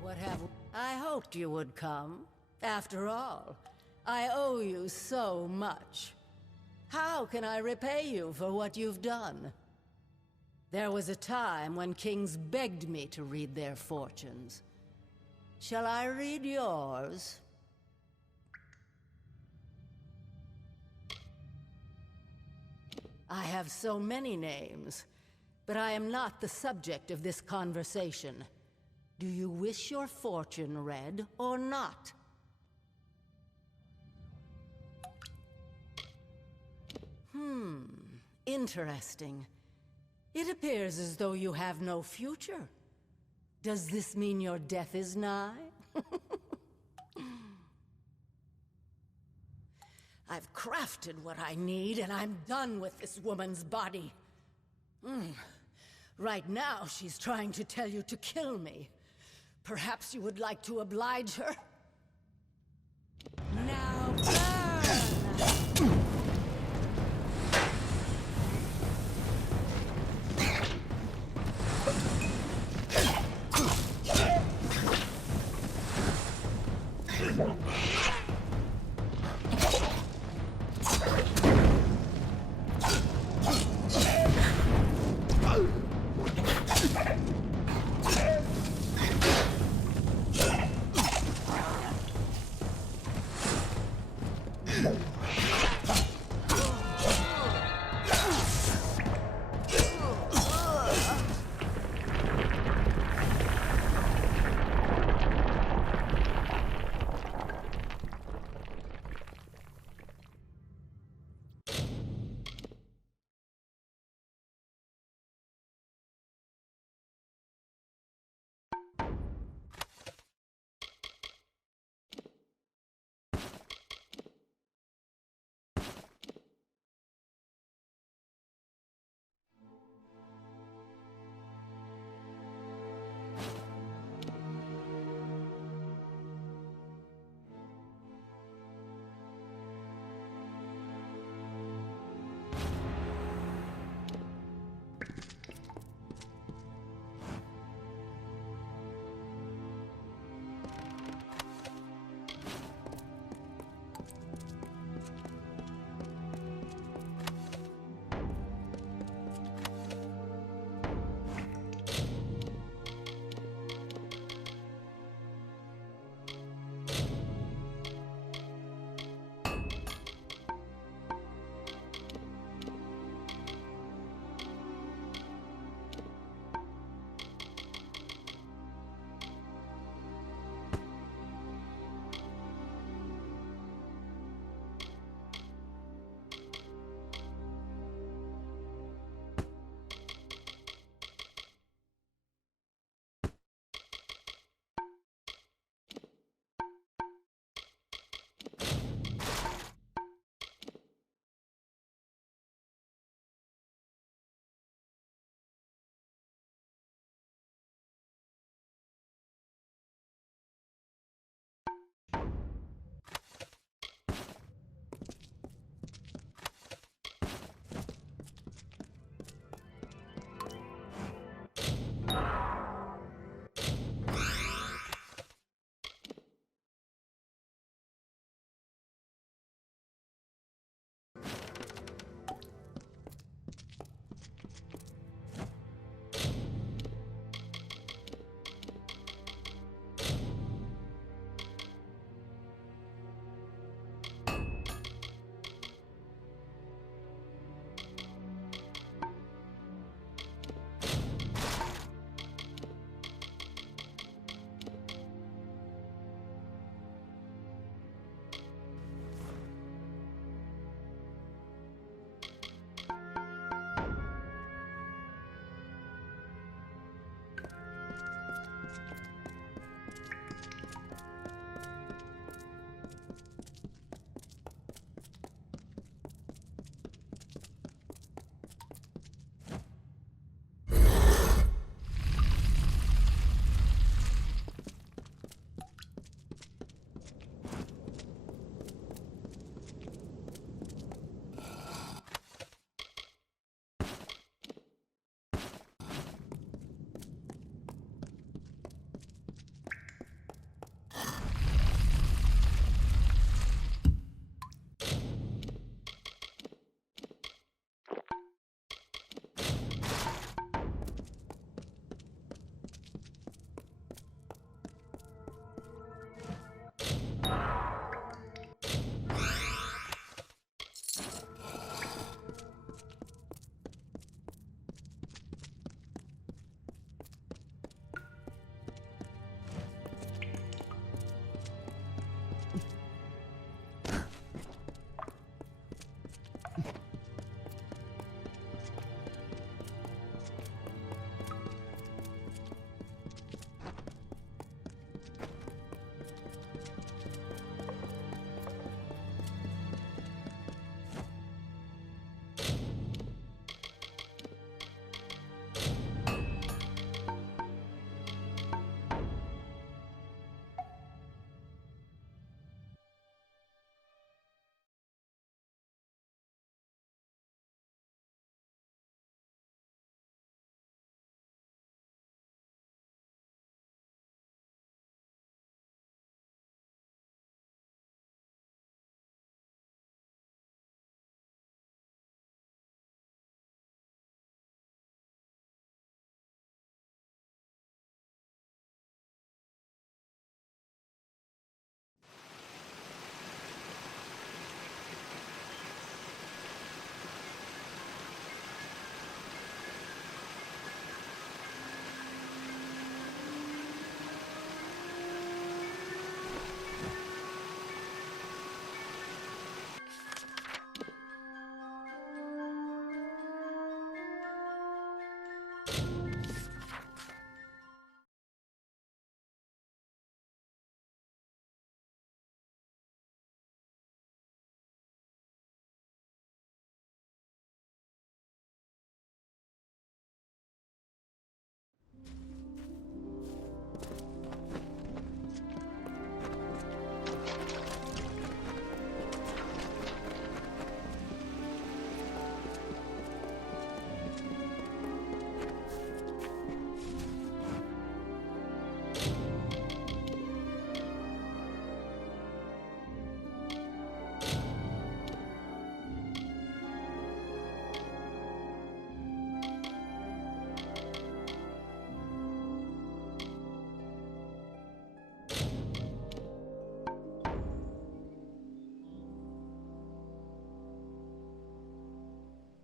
What have... I hoped you would come. After all, I owe you so much. How can I repay you for what you've done? There was a time when kings begged me to read their fortunes. Shall I read yours? I have so many names, but I am not the subject of this conversation. Do you wish your fortune read or not? Interesting. It appears as though you have no future. Does this mean your death is nigh? I've crafted what I need, and I'm done with this woman's body. Right now, she's trying to tell you to kill me. Perhaps you would like to oblige her? Now burn!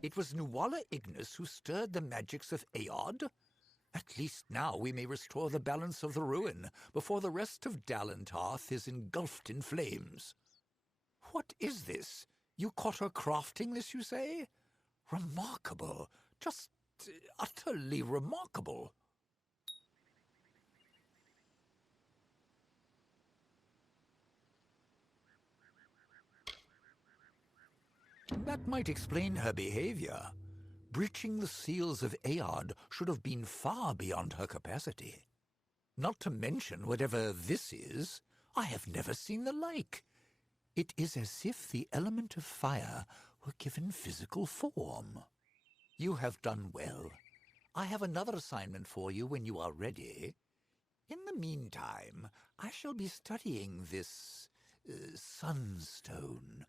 It was Nuala Ignis who stirred the magics of Aod. At least now we may restore the balance of the ruin before the rest of Dalentarth is engulfed in flames. What is this? You caught her crafting this, you say? Remarkable. Just utterly remarkable. That might explain her behavior. Breaching the seals of Aod should have been far beyond her capacity. Not to mention whatever this is, I have never seen the like. It is as if the element of fire were given physical form. You have done well. I have another assignment for you when you are ready. In the meantime, I shall be studying this sunstone.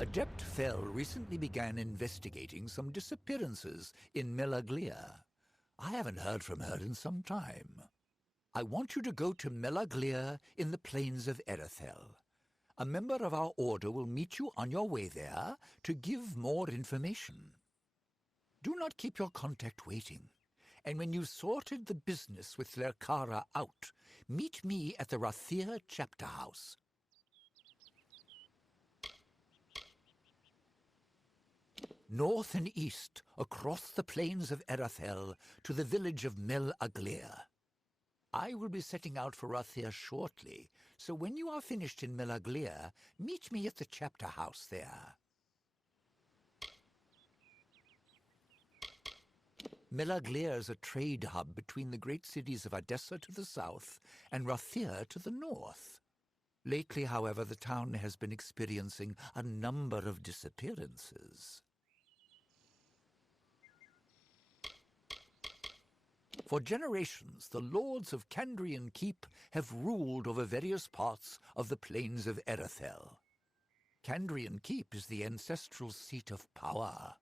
Adept Fell recently began investigating some disappearances in Melaglia. I haven't heard from her in some time. I want you to go to Melaglia in the plains of Erethel. A member of our order will meet you on your way there to give more information. Do not keep your contact waiting, and when you've sorted the business with Lerkara out, meet me at the Rathir chapter house. North and east, across the plains of Erethel, to the village of Mel Aglir. I will be setting out for Rathir shortly, so when you are finished in Mel Aglir, meet me at the chapter house there. Mel Aglir is a trade hub between the great cities of Adessa to the south and Rathir to the north. Lately, however, the town has been experiencing a number of disappearances. For generations, the lords of Candrian Keep have ruled over various parts of the plains of Erethel. Candrian Keep is the ancestral seat of power.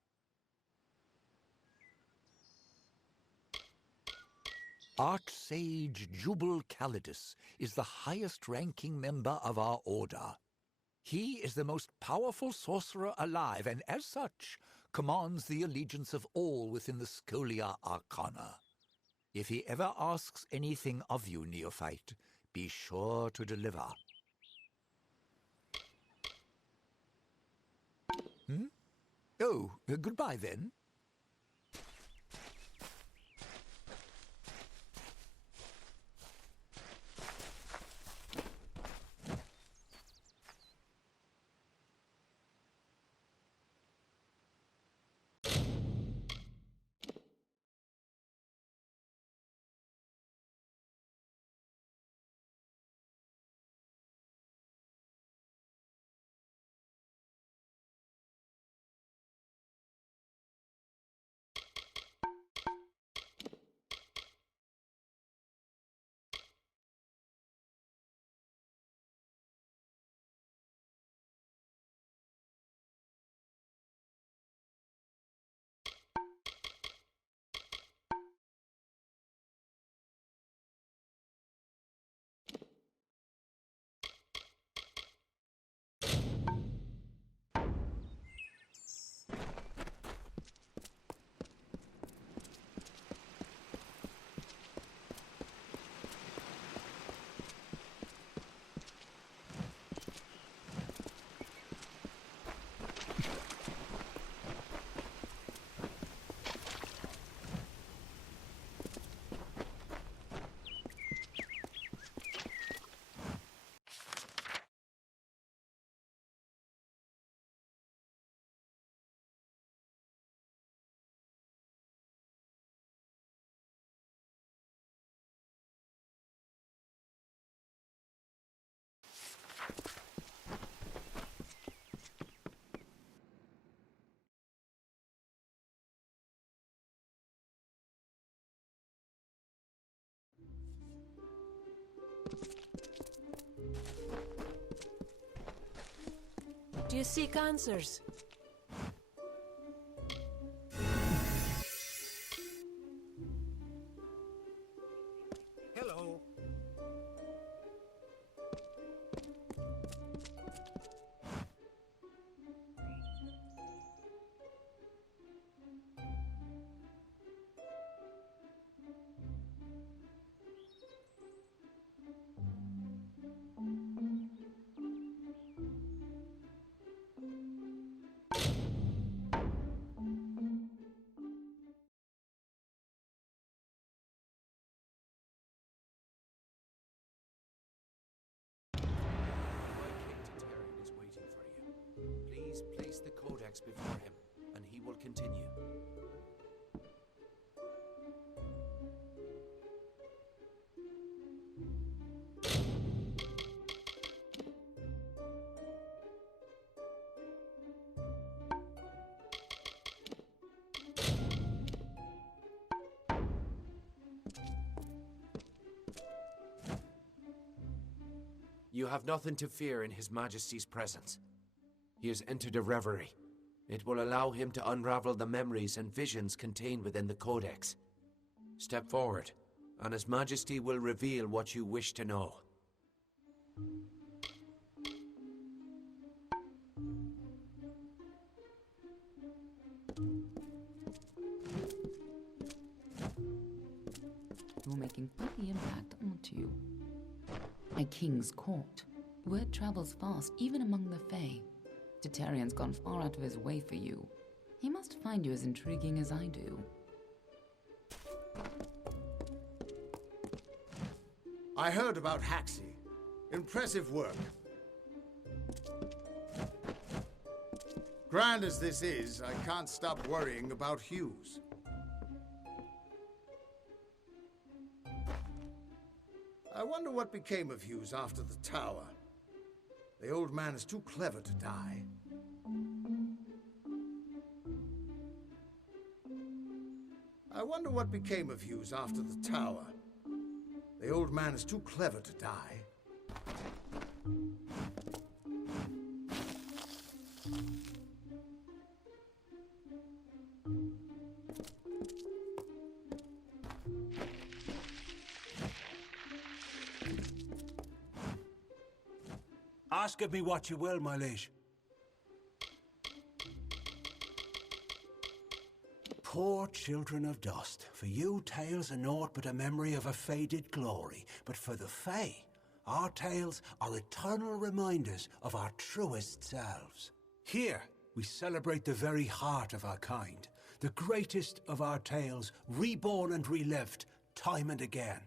Archsage Jubal Calidus is the highest-ranking member of our order. He is the most powerful sorcerer alive, and as such, commands the allegiance of all within the Scholia Arcana. If he ever asks anything of you, neophyte, be sure to deliver. Oh, goodbye then. Do you seek answers? Hello. You have nothing to fear in His Majesty's presence. He has entered a reverie. It will allow him to unravel the memories and visions contained within the Codex. Step forward, and His Majesty will reveal what you wish to know. You're making quite the impact, aren't you? A king's court. Word travels fast, even among the Fae. Titarian's gone far out of his way for you. He must find you as intriguing as I do. I heard about Haxi. Impressive work. Grand as this is, I can't stop worrying about Hughes. I wonder what became of Hughes after the tower. The old man is too clever to die. I wonder what became of Hughes after the tower. The old man is too clever to die. Ask of me what you will, my liege. Poor children of dust, for you tales are naught but a memory of a faded glory. But for the Fae, our tales are eternal reminders of our truest selves. Here, we celebrate the very heart of our kind, the greatest of our tales, reborn and relived, time and again.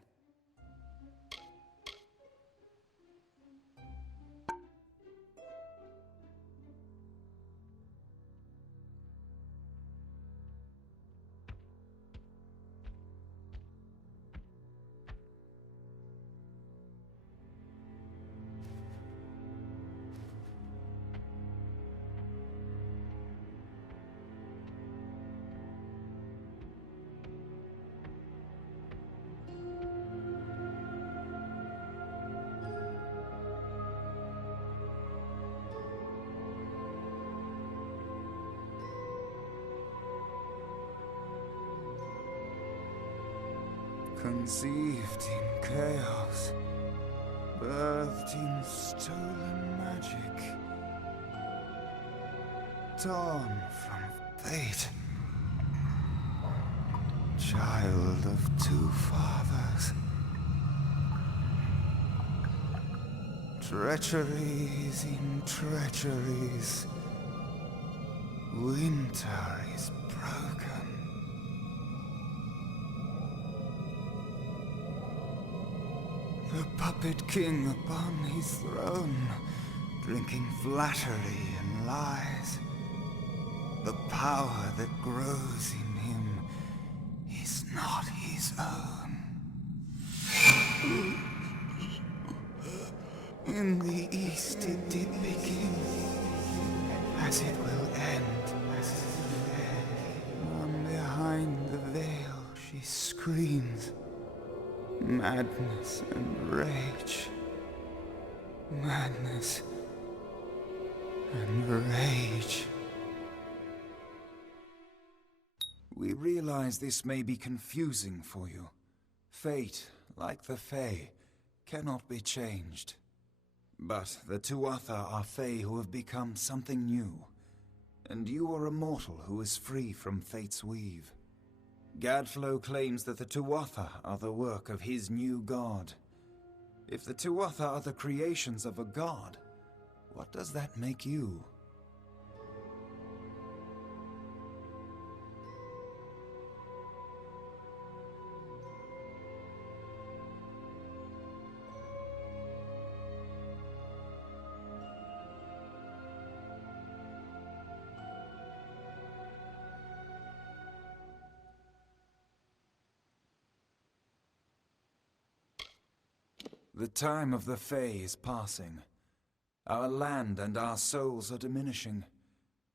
Conceived in chaos, birthed in stolen magic, torn from fate, child of two fathers. Treacheries in treacheries, winter is broken. The puppet king upon his throne, drinking flattery and lies. The power that grows in him is not his own. In the east it did begin, as it will end. From behind the veil she screams. Madness and rage. Madness and rage. We realize this may be confusing for you. Fate, like the Fae, cannot be changed. But the Tuatha are Fae who have become something new. And you are a mortal who is free from Fate's weave. Gadflow claims that the Tuatha are the work of his new god. If the Tuatha are the creations of a god, what does that make you? The time of the Fae is passing. Our land and our souls are diminishing.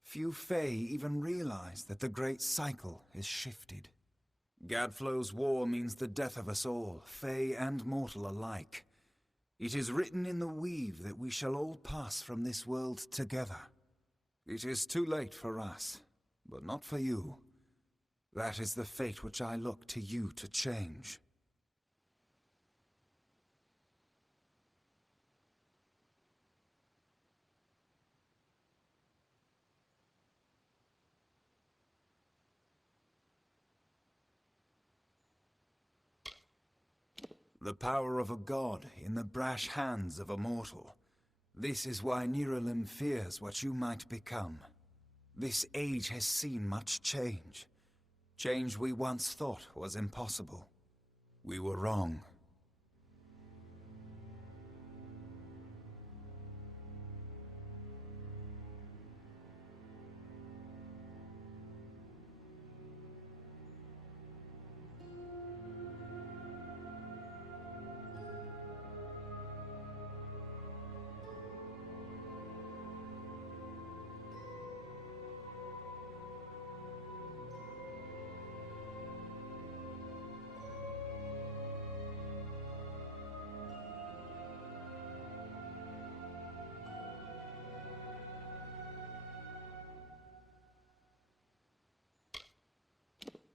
Few Fae even realize that the great cycle is shifted. Gadflow's war means the death of us all, Fey and mortal alike. It is written in the weave that we shall all pass from this world together. It is too late for us, but not for you. That is the fate which I look to you to change. The power of a god in the brash hands of a mortal. This is why Niralim fears what you might become. This age has seen much change. Change we once thought was impossible. We were wrong.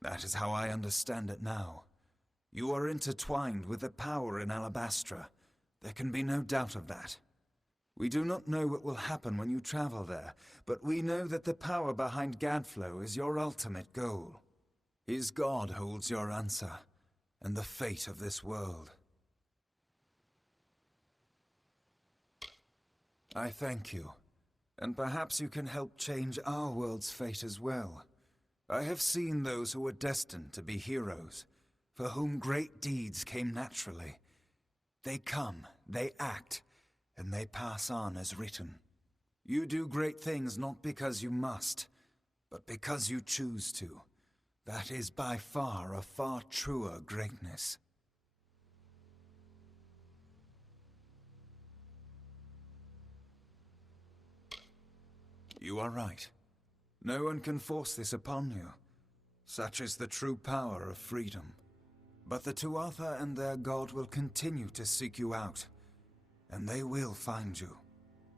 That is how I understand it now. You are intertwined with the power in Alabastra. There can be no doubt of that. We do not know what will happen when you travel there, but we know that the power behind Gadflow is your ultimate goal. His god holds your answer, and the fate of this world. I thank you, and perhaps you can help change our world's fate as well. I have seen those who were destined to be heroes, for whom great deeds came naturally. They come, they act, and they pass on as written. You do great things not because you must, but because you choose to. That is by far a far truer greatness. You are right. No one can force this upon you. Such is the true power of freedom. But the Tuatha and their god will continue to seek you out, and they will find you.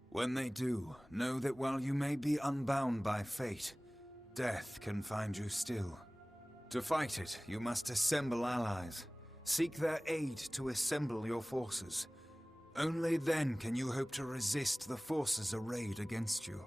When they do, know that while you may be unbound by fate, death can find you still. To fight it, you must assemble allies. Seek their aid to assemble your forces. Only then can you hope to resist the forces arrayed against you.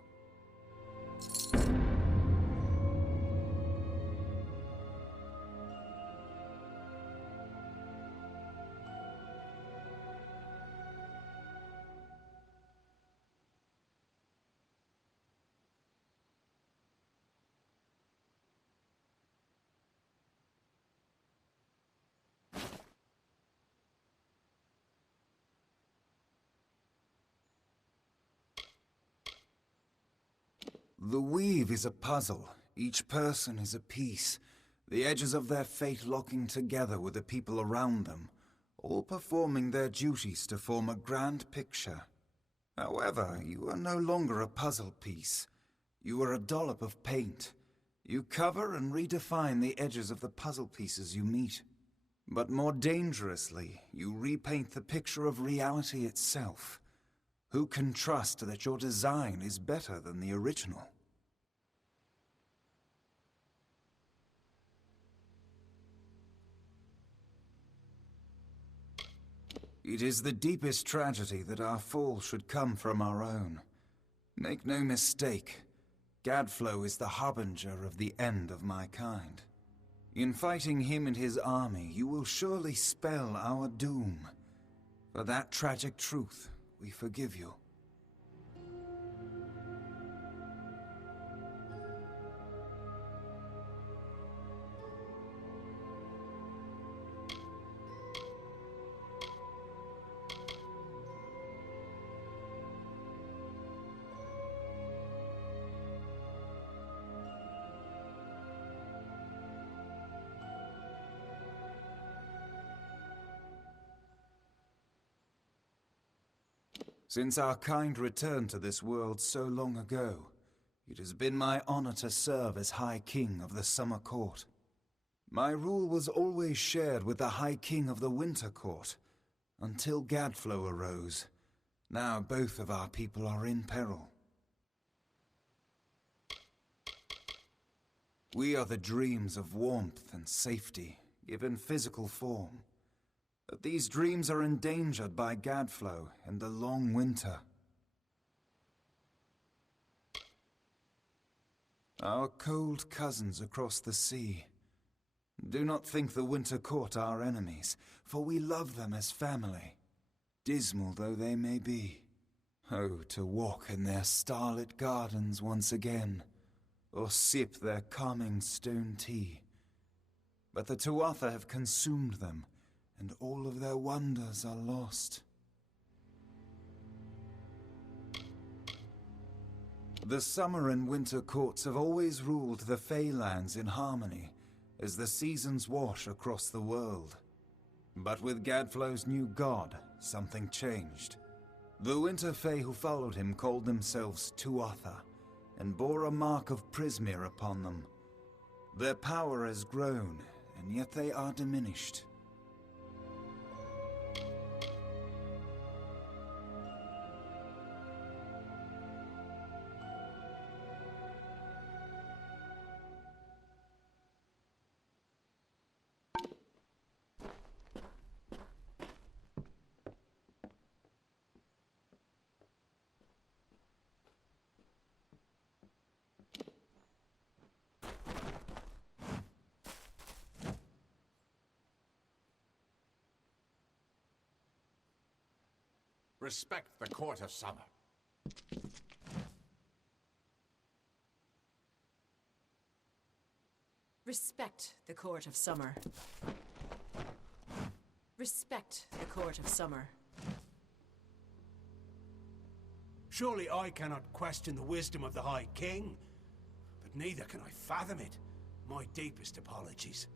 The weave is a puzzle. Each person is a piece, the edges of their fate locking together with the people around them, all performing their duties to form a grand picture. However, you are no longer a puzzle piece. You are a dollop of paint. You cover and redefine the edges of the puzzle pieces you meet. But more dangerously, you repaint the picture of reality itself. Who can trust that your design is better than the original? It is the deepest tragedy that our fall should come from our own. Make no mistake, Gadflow is the harbinger of the end of my kind. In fighting him and his army, you will surely spell our doom. For that tragic truth, we forgive you. Since our kind returned to this world so long ago, it has been my honor to serve as High King of the Summer Court. My rule was always shared with the High King of the Winter Court, until Gadflow arose. Now both of our people are in peril. We are the dreams of warmth and safety, given physical form. But these dreams are endangered by Gadflow and the long winter. Our cold cousins across the sea. Do not think the Winter Court our enemies, for we love them as family, dismal though they may be. Oh, to walk in their starlit gardens once again, or sip their calming stone tea. But the Tuatha have consumed them, and all of their wonders are lost. The summer and winter courts have always ruled the Feylands in harmony, as the seasons wash across the world. But with Gadflow's new god, something changed. The Winter Fae who followed him called themselves Tuatha, and bore a mark of Prismir upon them. Their power has grown, and yet they are diminished. Respect the Court of Summer. Respect the Court of Summer. Respect the Court of Summer. Surely I cannot question the wisdom of the High King, but neither can I fathom it. My deepest apologies.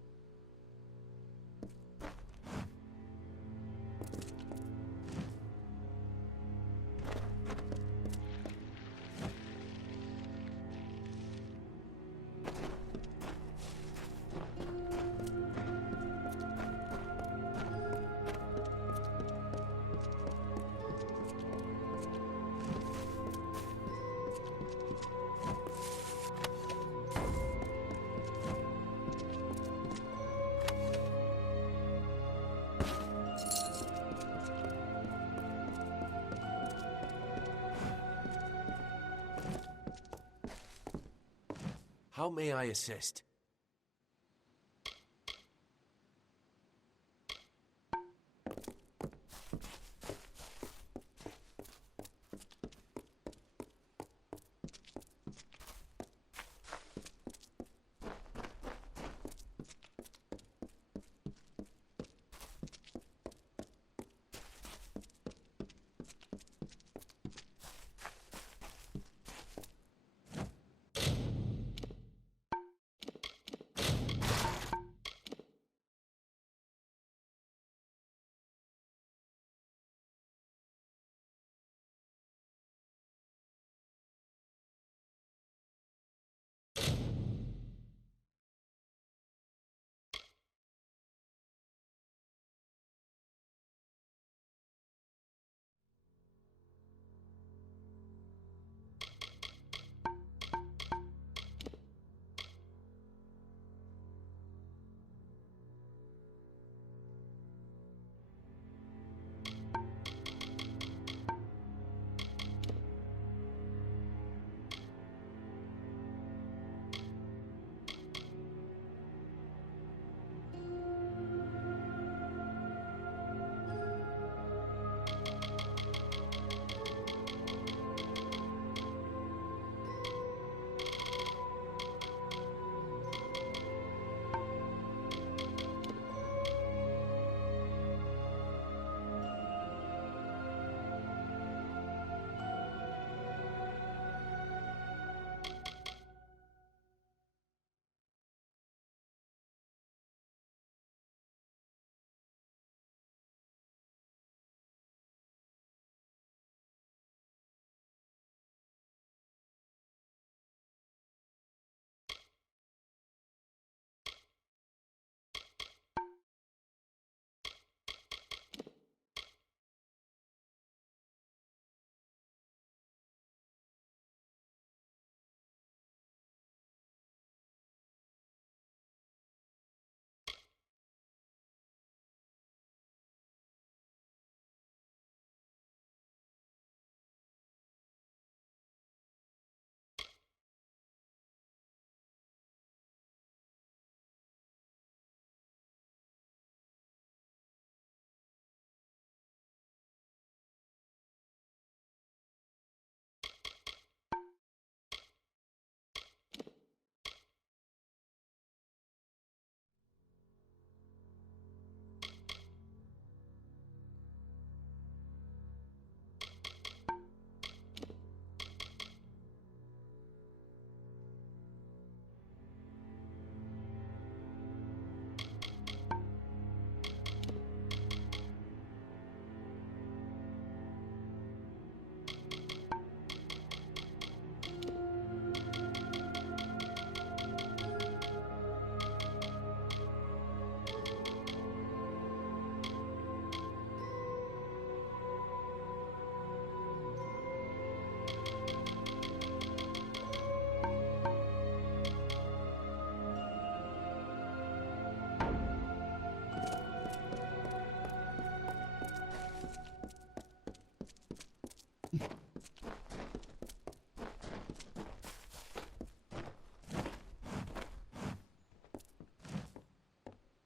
How may I assist?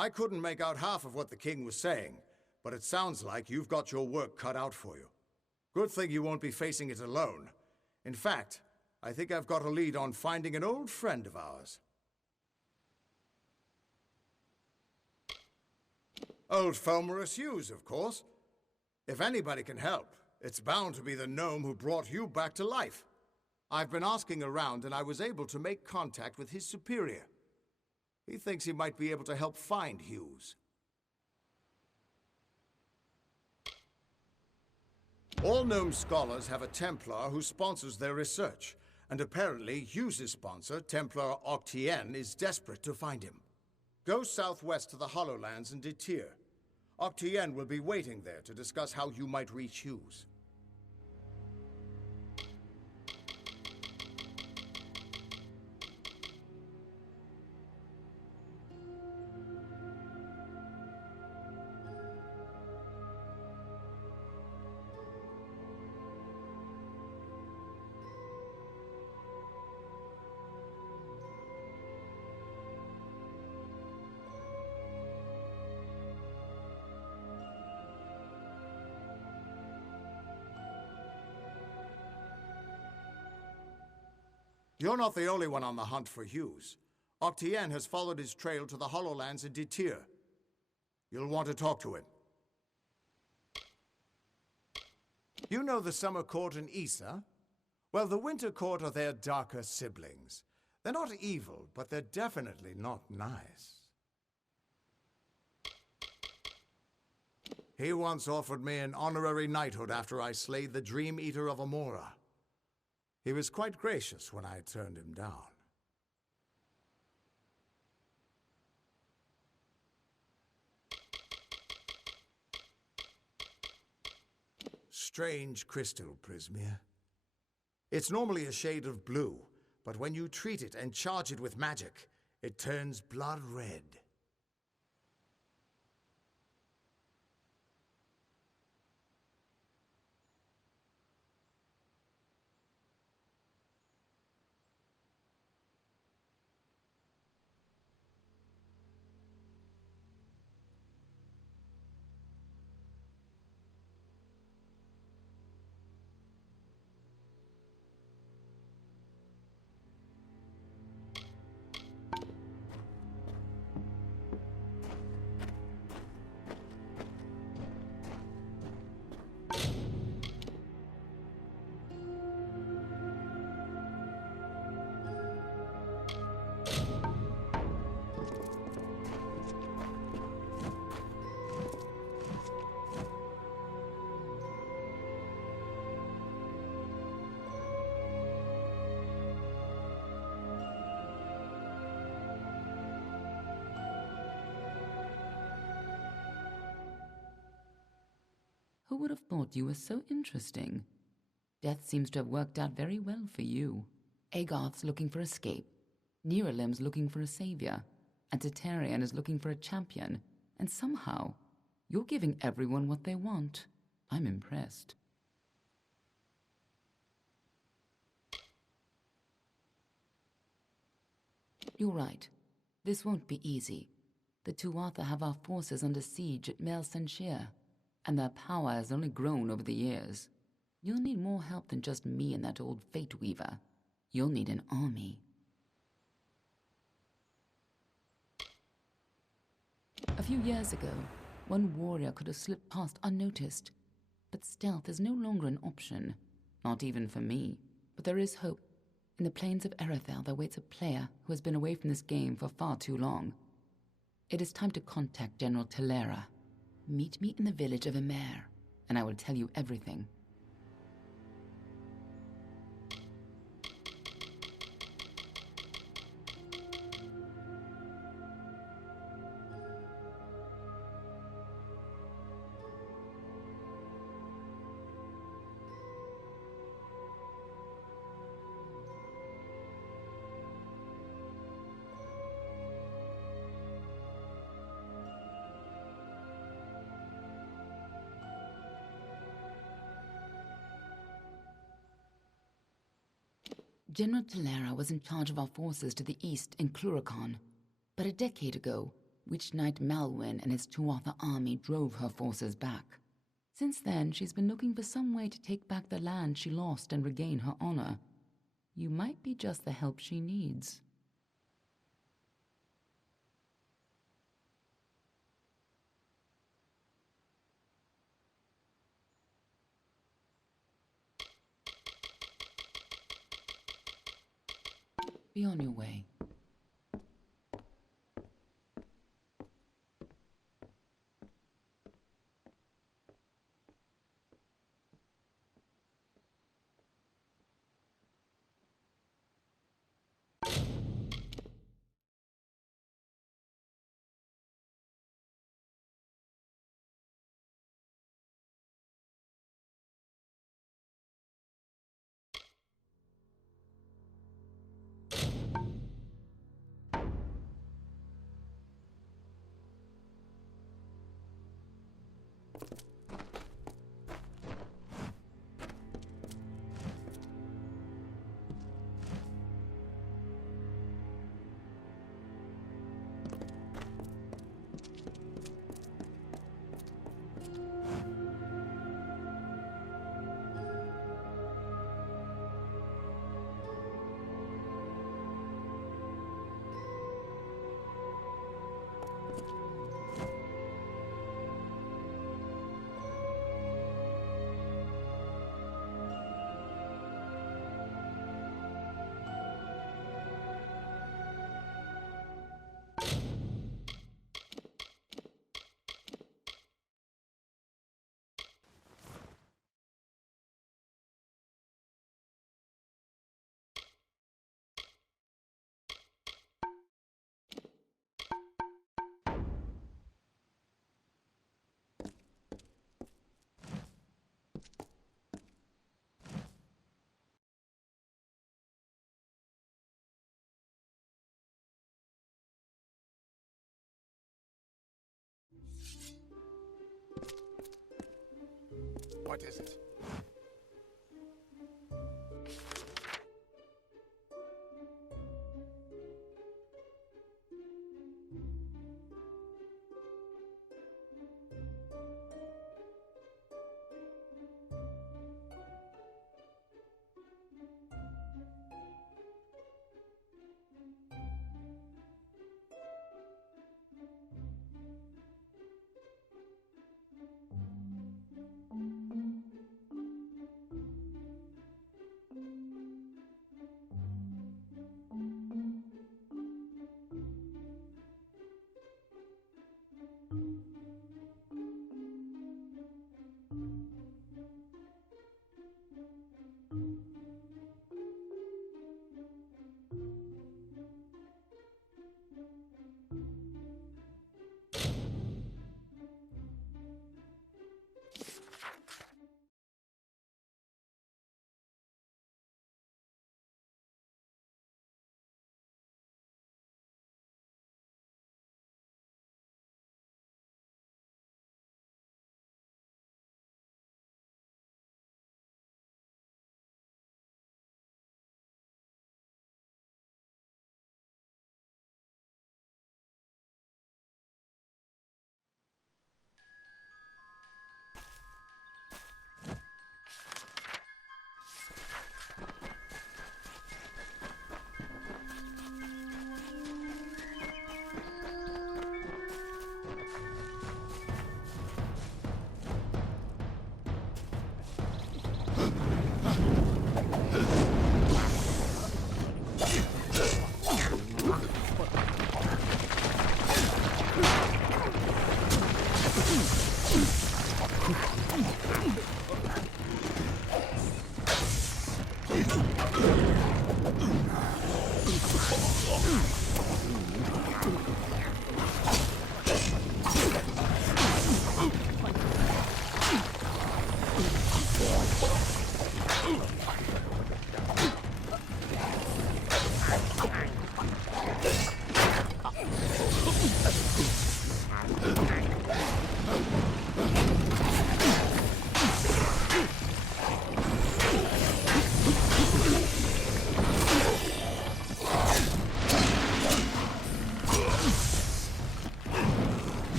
I couldn't make out half of what the king was saying, but it sounds like you've got your work cut out for you. Good thing you won't be facing it alone. In fact, I think I've got a lead on finding an old friend of ours. Old Fomorous Hughes, of course. If anybody can help, it's bound to be the gnome who brought you back to life. I've been asking around, and I was able to make contact with his superior. He thinks he might be able to help find Hughes. All gnome scholars have a Templar who sponsors their research, and apparently Hughes' sponsor, Templar Octien, is desperate to find him. Go southwest to the Hollowlands and Detir. Octien will be waiting there to discuss how you might reach Hughes. You're not the only one on the hunt for Hughes. Octien has followed his trail to the Hollowlands in Detir. You'll want to talk to him. You know the Summer Court in Issa? Well, the Winter Court are their darker siblings. They're not evil, but they're definitely not nice. He once offered me an honorary knighthood after I slayed the Dream Eater of Amora. He was quite gracious when I turned him down. Strange crystal, Prismir. It's normally a shade of blue, but when you treat it and charge it with magic, it turns blood red. Who would have thought you were so interesting? Death seems to have worked out very well for you. Agarth's looking for escape, Neuralim's looking for a savior, and Tatarian is looking for a champion, and somehow, you're giving everyone what they want. I'm impressed. You're right. This won't be easy. The Tuatha have our forces under siege at Mel Senshir, and their power has only grown over the years. You'll need more help than just me and that old Fate Weaver. You'll need an army. A few years ago, one warrior could have slipped past unnoticed, but stealth is no longer an option. Not even for me. But there is hope. In the plains of Erethel there waits a player who has been away from this game for far too long. It is time to contact General Telera. Meet me in the village of Emer, and I will tell you everything. General Talera was in charge of our forces to the east in Cluracan, but a decade ago, Witch Knight Malwyn and his Tuatha army drove her forces back. Since then, she's been looking for some way to take back the land she lost and regain her honor. You might be just the help she needs. Be on your way. What is it?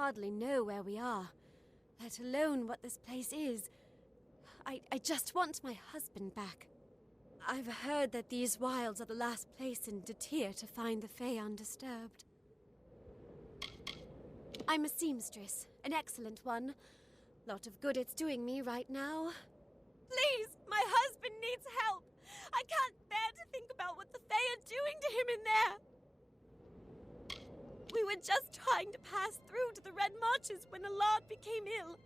hardly know where we are, let alone what this place is. I just want my husband back. I've heard that these wilds are the last place in Detir to find the Fae undisturbed. I'm a seamstress, an excellent one. Lot of good it's doing me right now. Please, my husband needs help. I can't bear to think about what the Fae are doing to him in there. We were just trying to pass through to the Red Marches when Amalur became ill.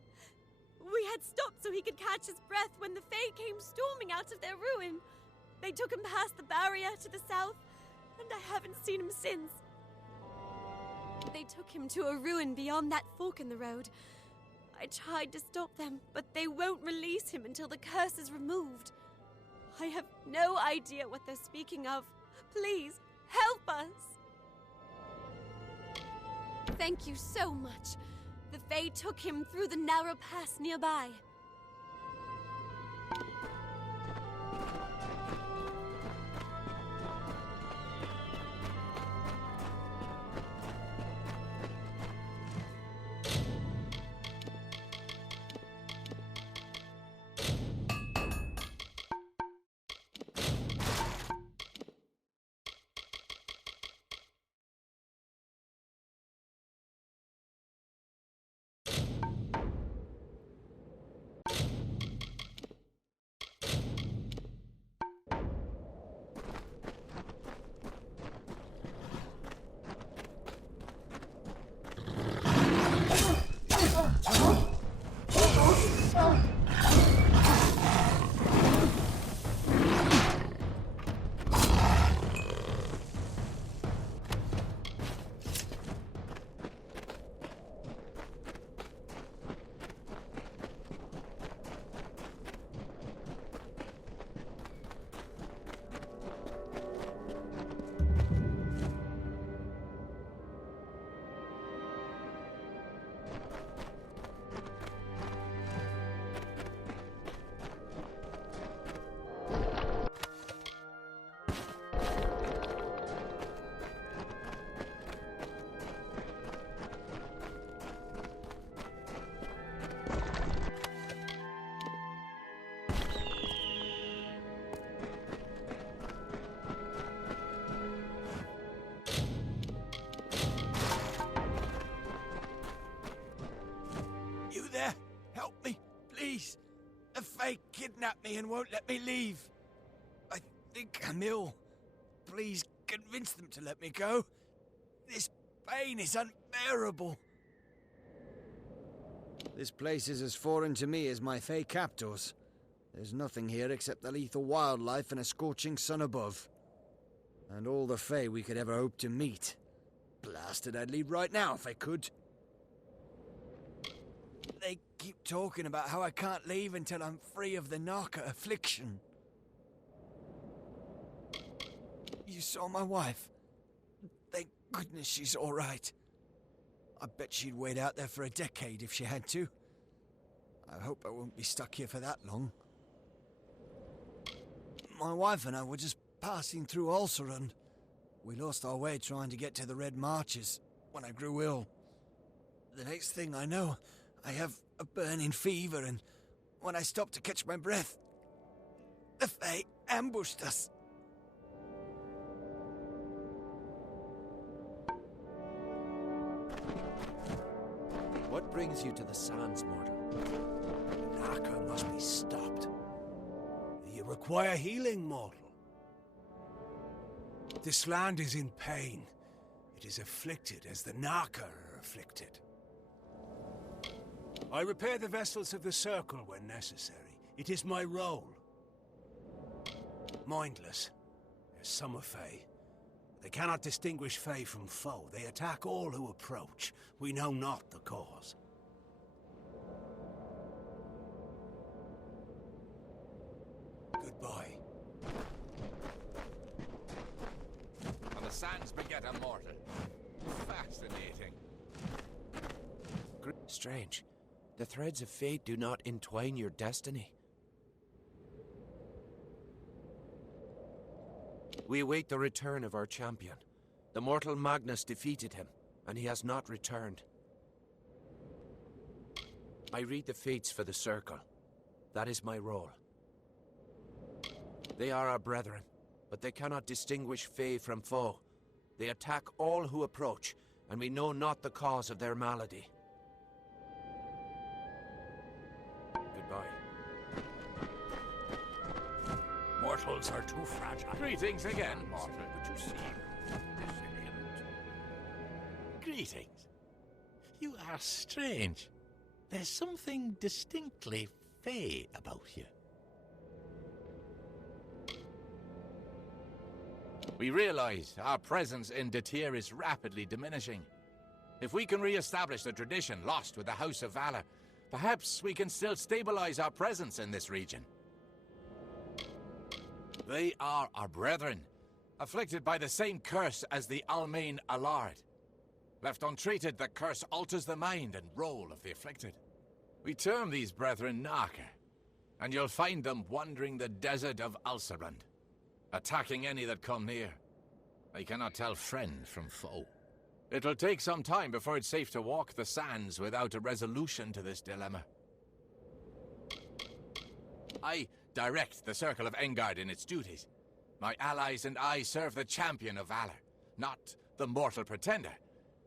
We had stopped so he could catch his breath when the Fae came storming out of their ruin. They took him past the barrier to the south, and I haven't seen him since. They took him to a ruin beyond that fork in the road. I tried to stop them, but they won't release him until the curse is removed. I have no idea what they're speaking of. Please, help us! Thank you so much. The Fae took him through the narrow pass nearby. There! Help me, please! The Fae kidnapped me and won't let me leave. I think I'm ill. Please convince them to let me go. This pain is unbearable. This place is as foreign to me as my Fae captors. There's nothing here except the lethal wildlife and a scorching sun above. And all the Fae we could ever hope to meet. Blasted, I'd leave right now if I could. They keep talking about how I can't leave until I'm free of the Narca affliction. You saw my wife. Thank goodness she's all right. I bet she'd wait out there for a decade if she had to. I hope I won't be stuck here for that long. My wife and I were just passing through Ulcer and we lost our way trying to get to the Red Marches when I grew ill. The next thing I know, I have a burning fever, and when I stopped to catch my breath, the Fae ambushed us. What brings you to the sands, mortal? Narco must be stopped. You require healing, mortal. This land is in pain. It is afflicted as the Narca are afflicted. I repair the vessels of the Circle when necessary. It is my role. Mindless. As some are Fae. They cannot distinguish Fae from foe. They attack all who approach. We know not the cause. Goodbye. And the sands beget a mortal. Fascinating. Strange. The threads of fate do not entwine your destiny. We await the return of our champion. The mortal Magnus defeated him, and he has not returned. I read the fates for the Circle. That is my role. They are our brethren, but they cannot distinguish Fae from foe. They attack all who approach, and we know not the cause of their malady. Goodbye. Mortals are too fragile. Greetings again, mortal. But you seem resilient. Greetings. You are strange. There's something distinctly Fae about you. We realize our presence in Detir is rapidly diminishing. If we can re-establish the tradition lost with the House of Valor, perhaps we can still stabilize our presence in this region. They are our brethren, afflicted by the same curse as the Almain Alard. Left untreated, the curse alters the mind and role of the afflicted. We term these brethren Narka, and you'll find them wandering the desert of Alcerund, attacking any that come near. They cannot tell friend from foe. It'll take some time before it's safe to walk the sands without a resolution to this dilemma. I direct the Circle of Engard in its duties. My allies and I serve the champion of valor, not the mortal pretender,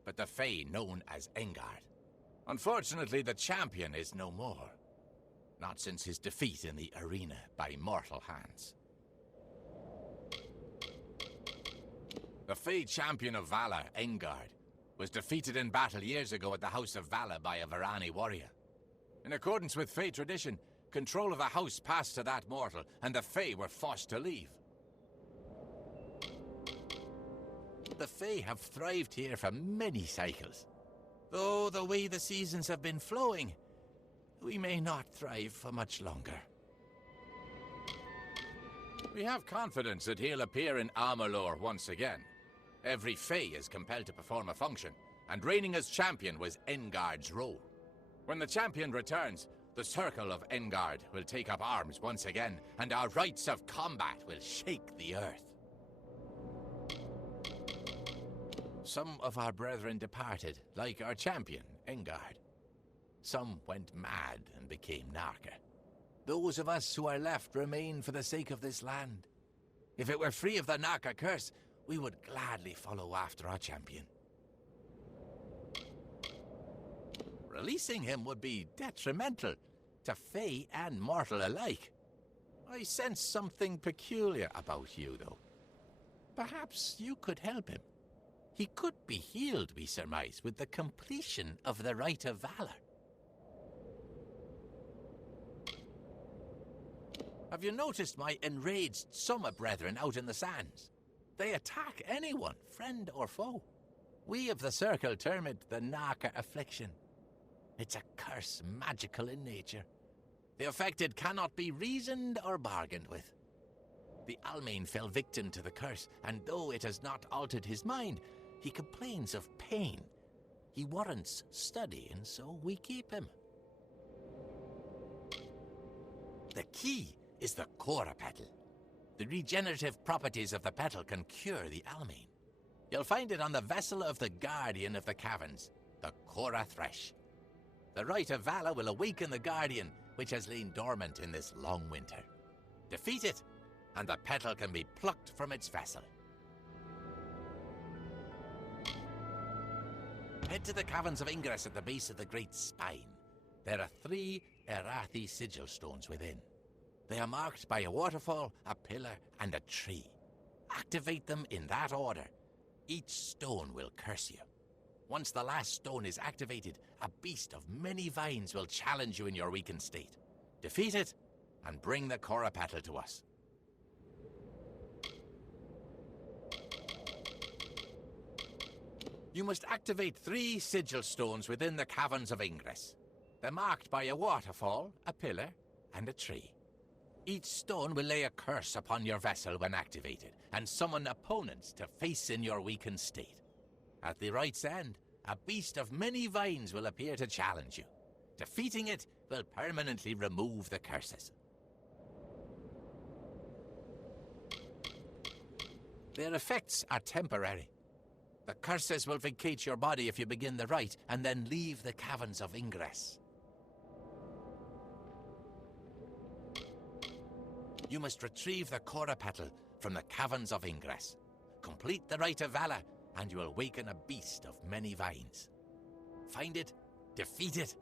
but the Fae known as Engard. Unfortunately, the champion is no more. Not since his defeat in the arena by mortal hands. The Fae champion of valor, Engard, was defeated in battle years ago at the House of Valor by a Varani warrior. In accordance with Fae tradition, control of the house passed to that mortal, and the Fae were forced to leave. The Fae have thrived here for many cycles. Though the way the seasons have been flowing, we may not thrive for much longer. We have confidence that he'll appear in Amalur once again. Every Fae is compelled to perform a function, and reigning as champion was Engard's role. When the champion returns, the Circle of Engard will take up arms once again, and our rites of combat will shake the earth. Some of our brethren departed, like our champion, Engard. Some went mad and became Narka. Those of us who are left remain for the sake of this land. If it were free of the Narka curse, we would gladly follow after our champion. Releasing him would be detrimental to Fae and mortal alike. I sense something peculiar about you, though. Perhaps you could help him. He could be healed, we surmise, with the completion of the Rite of Valor. Have you noticed my enraged summer brethren out in the sands? They attack anyone, friend or foe. We of the Circle term it the Narka Affliction. It's a curse magical in nature. The affected cannot be reasoned or bargained with. The Almain fell victim to the curse, and though it has not altered his mind, he complains of pain. He warrants study, and so we keep him. The key is the Cora Petal. The regenerative properties of the petal can cure the Almain. You'll find it on the vessel of the Guardian of the Caverns, the Cora Thresh. The Rite of Valor will awaken the Guardian, which has lain dormant in this long winter. Defeat it, and the petal can be plucked from its vessel. Head to the Caverns of Ingress at the base of the Great Spine. There are 3 Erathi sigil stones within. They are marked by a waterfall, a pillar, and a tree. Activate them in that order. Each stone will curse you. Once the last stone is activated, a beast of many vines will challenge you in your weakened state. Defeat it, and bring the Cora Petal to us. You must activate 3 sigil stones within the Caverns of Ingress. They're marked by a waterfall, a pillar, and a tree. Each stone will lay a curse upon your vessel when activated, and summon opponents to face in your weakened state. At the rite's end, a beast of many vines will appear to challenge you. Defeating it will permanently remove the curses. Their effects are temporary. The curses will vacate your body if you begin the rite, and then leave the Caverns of Ingress. You must retrieve the Cora Petal from the caverns of Ingress. Complete the Rite of Valor, and you will awaken a beast of many vines. Find it, defeat it,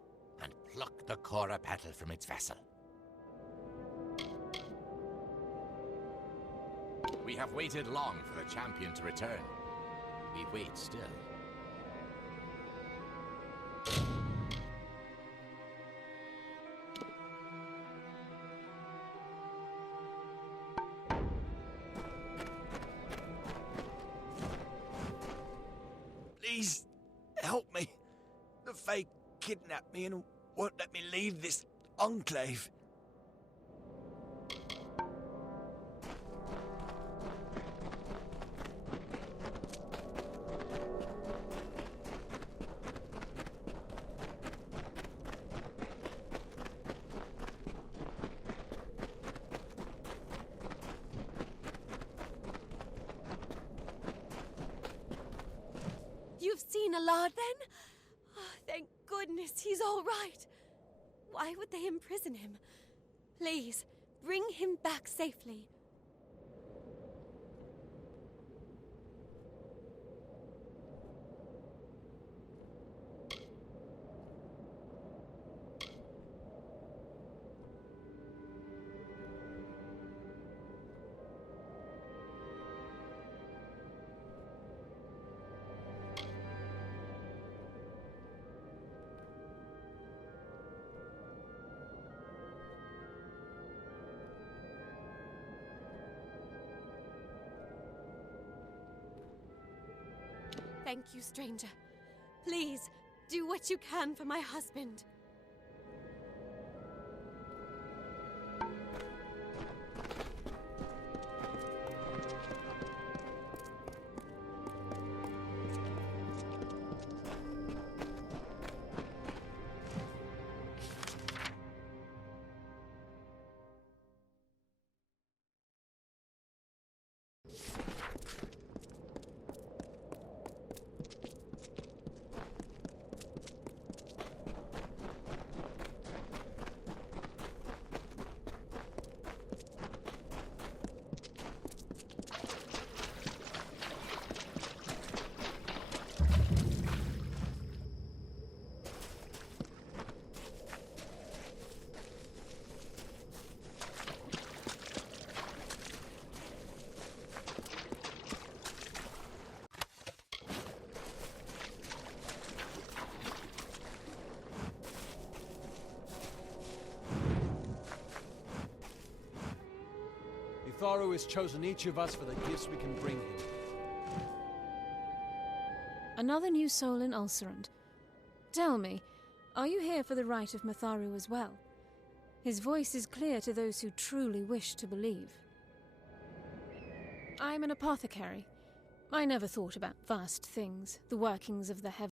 and pluck the Cora Petal from its vessel. We have waited long for the champion to return. We wait still. Please, help me. The Fae kidnapped me and won't let me leave this enclave. You've seen Amalur then? Oh, thank goodness he's all right. Why would they imprison him? Please, bring him back safely. Thank you, stranger. Please, do what you can for my husband. Mitharu has chosen each of us for the gifts we can bring him. Another new soul in Ulcerand. Tell me, are you here for the rite of Mitharu as well? His voice is clear to those who truly wish to believe. I'm an apothecary. I never thought about vast things, the workings of the heavens.